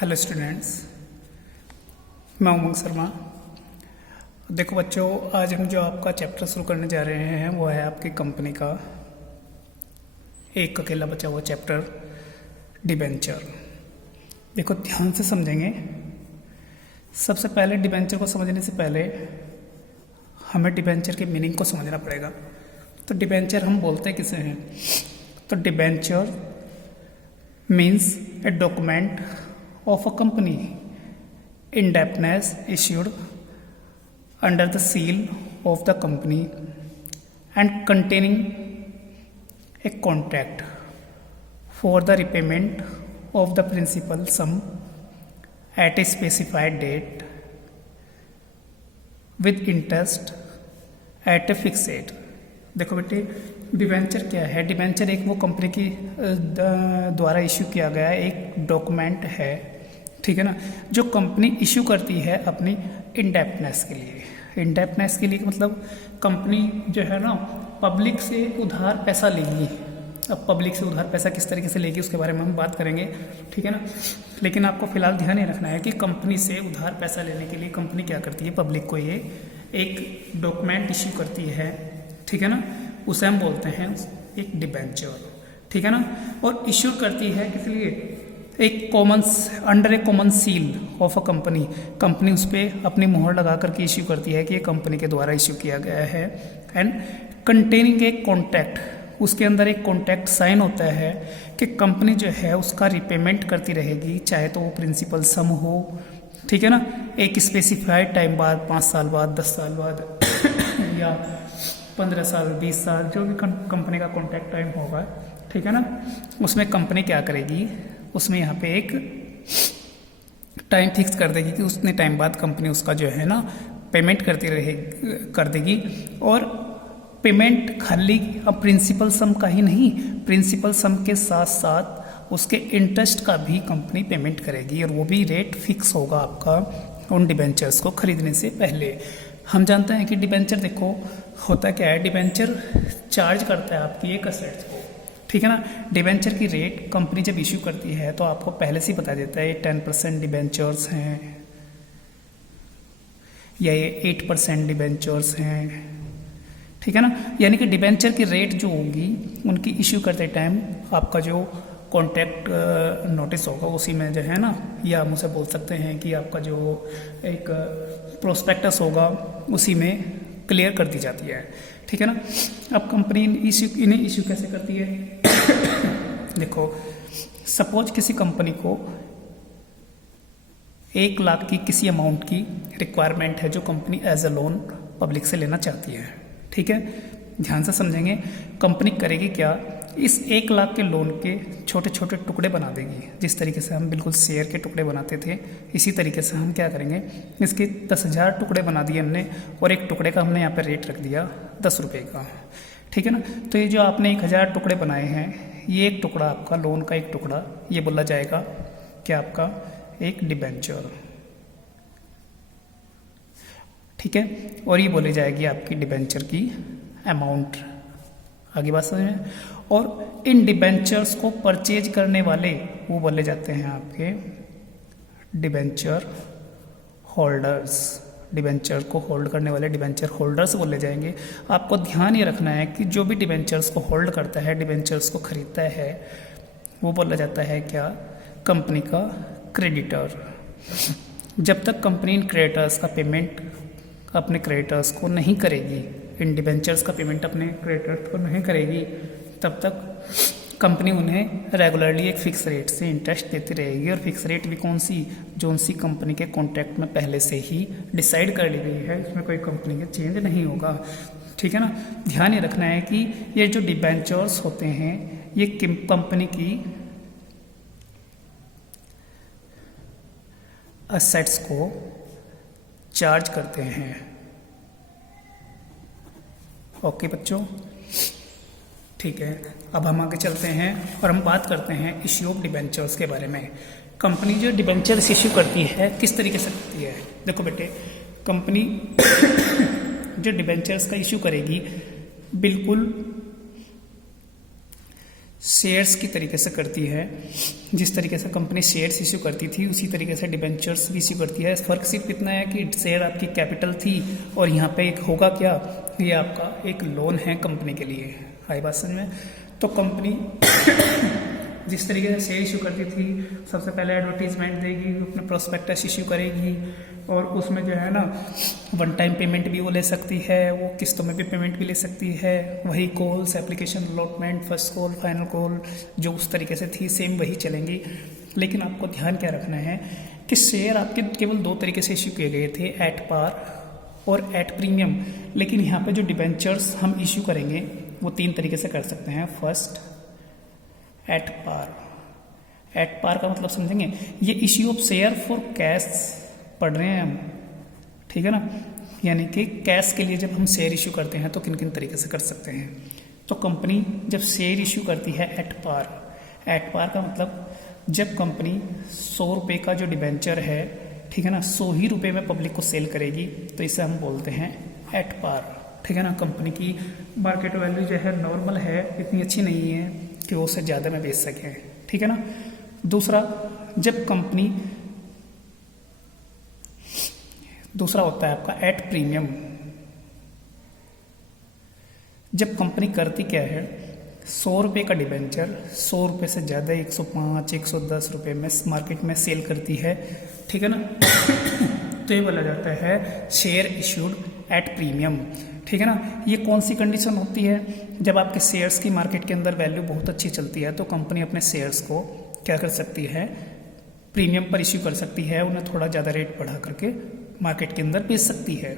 Hello students, मैं उमंग शर्मा। देखो बच्चों, आज हम जो आपका चैप्टर शुरू करने जा रहे हैं वो है आपकी कंपनी का एक अकेला बचा हुआ चैप्टर, डिबेंचर। देखो ध्यान से समझेंगे। सबसे पहले डिबेंचर को समझने से पहले हमें डिबेंचर के मीनिंग को समझना पड़ेगा। तो डिबेंचर हम बोलते किसे हैं? तो debenture means a document of a company indebtedness issued under the seal of the company and containing a contract for the repayment of the principal sum at a specified date with interest at a fixed rate। देखो बेटे, debenture क्या है? Debenture एक वो company की द्वारा issue किया गया एक डॉक्यूमेंट है, ठीक है ना, जो कंपनी इश्यू करती है अपनी इंडेप्टनेस के लिए। इंडेप्टनेस के लिए मतलब कंपनी जो है ना पब्लिक से उधार पैसा लेगी। अब पब्लिक से उधार पैसा किस तरीके से लेगी उसके बारे में हम बात करेंगे, ठीक है ना। लेकिन आपको फिलहाल ध्यान ये रखना है कि कंपनी से उधार पैसा लेने के लिए कंपनी क्या करती है? पब्लिक को ये एक डॉक्यूमेंट इश्यू करती है, ठीक है ना, उसे हम बोलते हैं एक डिबेंचर, ठीक है ना। और इश्यू करती है किस लिए? एक common under A common seal of a company. Company उस पर अपनी मोहर लगा करके इश्यू करती है कि ये कंपनी के द्वारा इश्यू किया गया है। एंड कंटेनिंग ए कॉन्ट्रैक्ट, उसके अंदर एक कॉन्ट्रैक्ट साइन होता है कि कंपनी जो है उसका रिपेमेंट करती रहेगी, चाहे तो वो प्रिंसिपल सम हो, ठीक है ना, एक स्पेसिफाइड टाइम बाद, 5 साल बाद, 10 साल बाद या 15 साल, 20 साल, जो भी कंपनी का कॉन्ट्रैक्ट टाइम होगा, ठीक है ना, उसमें कंपनी क्या करेगी? उसमें यहाँ पे एक टाइम फिक्स कर देगी कि उतने टाइम बाद कंपनी उसका जो है ना पेमेंट कर देगी। और पेमेंट खाली अब प्रिंसिपल सम का ही नहीं, प्रिंसिपल सम के साथ साथ उसके इंटरेस्ट का भी कंपनी पेमेंट करेगी, और वो भी रेट फिक्स होगा आपका उन डिबेंचर्स को खरीदने से पहले। हम जानते हैं कि डिबेंचर देखो होता क्या है, डिबेंचर चार्ज करता है आपकी एक असेट्स को, ठीक है ना। डिबेंचर की रेट कंपनी जब इश्यू करती है तो आपको पहले से ही बता देता है ये 10% डिबेंचर्स हैं या ये 8% डिबेंचर्स हैं, ठीक है ना। यानी कि डिबेंचर की रेट जो होगी उनकी इश्यू करते टाइम आपका जो कॉन्ट्रैक्ट नोटिस होगा उसी में जो है ना, या हम उसे बोल सकते हैं कि आपका जो एक प्रोस्पेक्टस होगा उसी में क्लियर कर दी जाती है, ठीक है ना। अब कंपनी इन्हें इश्यू कैसे करती है? देखो, सपोज किसी कंपनी को 1 लाख की किसी अमाउंट की रिक्वायरमेंट है जो company as a loan public से लेना चाहती है, ठीक है। ध्यान से समझेंगे। कंपनी करेगी क्या? इस 1 लाख के लोन के छोटे छोटे टुकड़े बना देगी। जिस तरीके से हम बिल्कुल शेयर के टुकड़े बनाते थे, इसी तरीके से हम क्या करेंगे, इसके 10,000 टुकड़े बना दिए हमने, और एक टुकड़े का हमने यहाँ पर रेट रख दिया 10 रुपये का, ठीक है ना। तो ये जो आपने 1000 टुकड़े बनाए हैं, ये एक टुकड़ा आपका लोन का एक टुकड़ा, ये बोला जाएगा क्या? आपका एक डिबेंचर, ठीक है। और ये बोली जाएगी आपकी डिबेंचर की अमाउंट। आगे बात समझ में। और इन डिबेंचर्स को परचेज करने वाले वो बोले जाते हैं आपके डिबेंचर होल्डर्स। डिबेंचर को होल्ड करने वाले डिबेंचर होल्डर्स बोले जाएंगे। आपको ध्यान ये रखना है कि जो भी डिबेंचर्स को होल्ड करता है, डिबेंचर्स को खरीदता है, वो बोला जाता है क्या? कंपनी का क्रेडिटर। जब तक कंपनी इन क्रेडिटर्स का पेमेंट अपने क्रेडिटर्स को नहीं करेगी, इन डिबेंचर्स का पेमेंट अपने क्रेडिटर्स को नहीं करेगी, तब तक कंपनी उन्हें रेगुलरली एक फिक्स रेट से इंटरेस्ट देती रहेगी। और फिक्स रेट भी कौन सी? जो उसी कंपनी के कॉन्ट्रैक्ट में पहले से ही डिसाइड कर ली गई है, इसमें कोई कंपनी का चेंज नहीं होगा, ठीक है ना। ध्यान ये रखना है कि ये जो डिबेंचर्स होते हैं ये कंपनी की असेट्स को चार्ज करते हैं। ओके बच्चों, ठीक है। अब हम आगे चलते हैं और हम बात करते हैं इश्यू ऑफ डिबेंचर्स के बारे में। कंपनी जो डिबेंचर्स इश्यू करती है किस तरीके से करती है? देखो बेटे, कंपनी जो डिबेंचर्स का इश्यू करेगी बिल्कुल शेयर्स की तरीके से करती है। जिस तरीके से कंपनी शेयर्स इश्यू करती थी उसी तरीके से डिबेंचर्स भी इश्यू करती है। फ़र्क सिर्फ इतना है कि शेयर आपकी कैपिटल थी और यहाँ पे एक होगा क्या, ये आपका एक लोन है कंपनी के लिए। आई बात समझ में? तो कंपनी जिस तरीके से शेयर इशू करती थी, सबसे पहले एडवर्टीजमेंट देगी, अपने प्रोस्पेक्टस इशू करेगी और उसमें जो है ना वन टाइम पेमेंट भी वो ले सकती है, वो किस्तों में भी पेमेंट भी ले सकती है। वही calls, application allotment, first call, final call जो उस तरीके से थी सेम वही चलेंगी। लेकिन आपको ध्यान क्या रखना है कि शेयर आपके केवल दो तरीके से इशू किए गए थे, एट पार और एट प्रीमियम। लेकिन यहाँ पे जो डिबेंचर्स हम इशू करेंगे वो तीन तरीके से कर सकते हैं। First at par. At par का मतलब समझेंगे, ये issue of share for cash पढ़ रहे हैं हम, ठीक है ना। यानी कि कैश के लिए जब हम शेयर इशू करते हैं तो किन किन तरीके से कर सकते हैं। तो कंपनी जब शेयर इशू करती है एट पार, एट पार का मतलब जब कंपनी 100 रुपये का जो डिबेंचर है, ठीक है ना, 100 ही रुपये में पब्लिक को सेल करेगी, तो इसे हम बोलते हैं एट पार, ठीक है ना। कंपनी की मार्केट वैल्यू जो है नॉर्मल है, इतनी अच्छी नहीं है कि वो उससे ज़्यादा में बेच सकें, ठीक है ना। दूसरा होता है आपका एट प्रीमियम। जब कंपनी करती क्या है, 100 रुपये का डिबेंचर 100 रुपये से ज़्यादा 105, 110 रुपये में मार्केट में सेल करती है, ठीक है ना। तो ये बोला जाता है शेयर इशूड एट प्रीमियम, ठीक है ना। ये कौन सी कंडीशन होती है, जब आपके शेयर्स की मार्केट के अंदर वैल्यू बहुत अच्छी चलती है तो कंपनी अपने शेयर्स को क्या कर सकती है, प्रीमियम पर इश्यू कर सकती है, उन्हें थोड़ा ज़्यादा रेट बढ़ा करके मार्केट के अंदर बेच सकती है।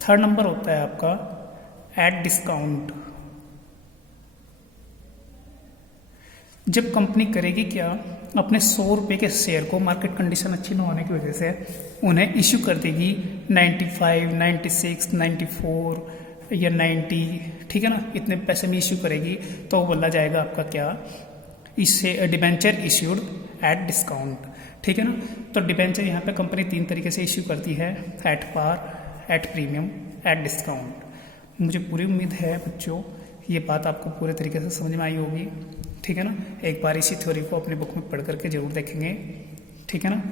थर्ड नंबर होता है आपका एट डिस्काउंट। जब कंपनी करेगी क्या, अपने 100 रुपये के शेयर को मार्केट कंडीशन अच्छी न होने की वजह से उन्हें इश्यू कर देगी 95, 96, 94 या 90, ठीक है ना, इतने पैसे में इश्यू करेगी, तो वो बोला जाएगा आपका क्या, इससे डिबेंचर इश्यूड एट डिस्काउंट, ठीक है ना। तो डिबेंचर यहाँ पे कंपनी तीन तरीके से इश्यू करती है, at par, at premium, at discount. मुझे पूरी उम्मीद है बच्चों ये बात आपको पूरे तरीके से समझ में आई होगी, ठीक है ना। एक बार इसी थ्योरी को अपने बुक में पढ़ करके जरूर देखेंगे, ठीक है ना।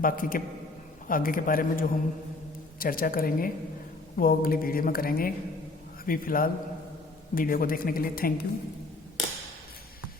बाकी के आगे के बारे में जो हम चर्चा करेंगे वो अगली वीडियो में करेंगे। अभी फ़िलहाल वीडियो को देखने के लिए थैंक यू।